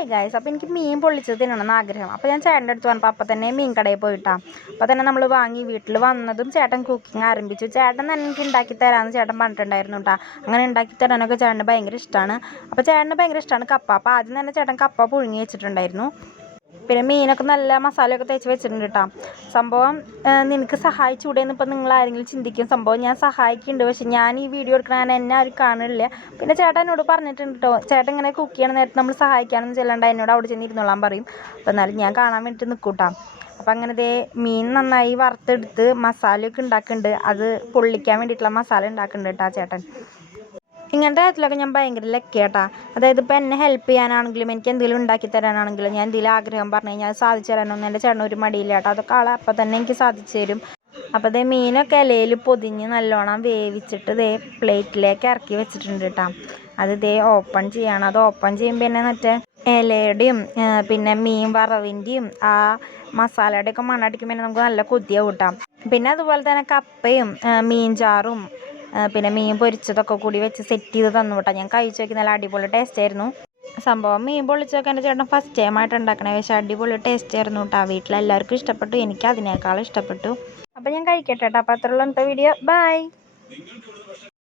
Hi guys അപ്പോൾ എനിക്ക് മീൻ പൊള്ളിച്ചത് തിന്നണമെന്ന് ആഗ്രഹം അപ്പോൾ ഞാൻ ചേട്ടന്റെ അടുത്ത് വന്നപ്പോൾ അപ്പോൾ തന്നെ മീൻ കടയിൽ പോയിട്ടാണ് അപ്പോൾ തന്നെ നമ്മൾ വാങ്ങി വീട്ടിൽ വന്നതും ചേട്ടൻ കുക്കിംഗ് ആരംഭിച്ചു. ചേട്ടൻ തന്നെ എനിക്ക് ഉണ്ടാക്കി തരാമെന്ന് ചേട്ടൻ പറഞ്ഞിട്ടുണ്ടായിരുന്നു കേട്ടോ. അങ്ങനെ ഉണ്ടാക്കി തരാനൊക്കെ ചേട്ടന് ഭയങ്കര ഇഷ്ടമാണ് അപ്പോൾ ചേട്ടന് ഭയങ്കര ഇഷ്ടമാണ് കപ്പ. അപ്പോൾ ആദ്യം തന്നെ ചേട്ടൻ കപ്പ പുഴുങ്ങി വെച്ചിട്ടുണ്ടായിരുന്നു. പിന്നെ മീനൊക്കെ നല്ല മസാലയൊക്കെ തേച്ച് വെച്ചിട്ടുണ്ട് കേട്ടോ സംഭവം നിനക്ക് നിനക്ക് സഹായിച്ചൂടെയെന്ന് ഇപ്പം നിങ്ങൾ ആരെങ്കിലും ചിന്തിക്കും. സംഭവം ഞാൻ സഹായിക്കുന്നുണ്ട് പക്ഷെ ഞാൻ ഈ വീഡിയോ എടുക്കണ എന്നെ ആരും കാണില്ല. പിന്നെ ചേട്ടൻ എന്നോട് പറഞ്ഞിട്ടുണ്ട് കേട്ടോ ചേട്ടൻ ഇങ്ങനെ കുക്ക് ചെയ്യണ നേരത്ത് നമ്മൾ സഹായിക്കാനൊന്നും ചെല്ലണ്ട എന്നോട് അവിടെ ചെന്ന് ഇരുന്നോളാൻ പറയും. അപ്പം എന്നാലും ഞാൻ കാണാൻ വേണ്ടിയിട്ട് നിൽക്കൂട്ടാ അപ്പം അങ്ങനെ ദേ മീൻ നന്നായി വറുത്തെടുത്ത് മസാലയൊക്കെ ഉണ്ടാക്കുന്നുണ്ട്. അത് പൊള്ളിക്കാൻ വേണ്ടിയിട്ടുള്ള മസാല ഉണ്ടാക്കുന്നുണ്ട് കേട്ടോ ചേട്ടൻ. ഇങ്ങനത്തെ കാര്യത്തിലൊക്കെ ഞാൻ ഭയങ്കര ലക്കിയാട്ടാ. അതായത് ഇപ്പോൾ എന്നെ ഹെൽപ്പ് ചെയ്യാനാണെങ്കിലും എനിക്ക് എന്തെങ്കിലും ഉണ്ടാക്കി തരാനാണെങ്കിലും ഞാൻ എന്തെങ്കിലും ആഗ്രഹം പറഞ്ഞു കഴിഞ്ഞാൽ അത് സാധിച്ചു തരാനൊന്നും എന്റെ ചേട്ടൻ ഒരു മടിയില്ല കേട്ടോ. അതൊക്കെ ആളെ അപ്പം തന്നെ എനിക്ക് സാധിച്ചു തരും. അപ്പോൾ ദേ മീനൊക്കെ ഇലയിൽ പൊതിഞ്ഞ് നല്ലോണം വേവിച്ചിട്ട് ദേ പ്ലേറ്റിലേക്ക് ഇറക്കി വെച്ചിട്ടുണ്ട് കേട്ടോ. അത് ദേ ഓപ്പൺ ചെയ്യണം. അത് ഓപ്പൺ ചെയ്യുമ്പോൾ തന്നെ മറ്റേ ഇലയുടെയും പിന്നെ മീൻ വറവിന്റെയും ആ മസാലയുടെയൊക്കെ മണ്ണടിക്കുമ്പോൾ നമുക്ക് നല്ല കൊതിയാവും കേട്ടോ. പിന്നെ അതുപോലെ തന്നെ കപ്പയും മീൻചാറും പിന്നെ മീൻ പൊരിച്ചതൊക്കെ കൂടി വെച്ച് സെറ്റ് ചെയ്ത് തന്നു കേട്ടോ. ഞാൻ കഴിച്ചു നോക്കി നല്ല അടിപൊളി ടേസ്റ്റ് ആയിരുന്നു. സംഭവം മീൻ പൊള്ളിച്ചൊക്കെ എന്റെ ചേട്ടൻ ഫസ്റ്റ് ടൈം ആയിട്ട് ഉണ്ടാക്കണേ. പക്ഷേ അടിപൊളി ടേസ്റ്റ് ആയിരുന്നു കേട്ടോ. വീട്ടിലെല്ലാവർക്കും ഇഷ്ടപ്പെട്ടു. എനിക്ക് അതിനേക്കാളും ഇഷ്ടപ്പെട്ടു. അപ്പോൾ ഞാൻ കഴിക്കട്ടെ കേട്ടോ. അപ്പോൾ അത്രയുള്ള വീഡിയോ ബൈ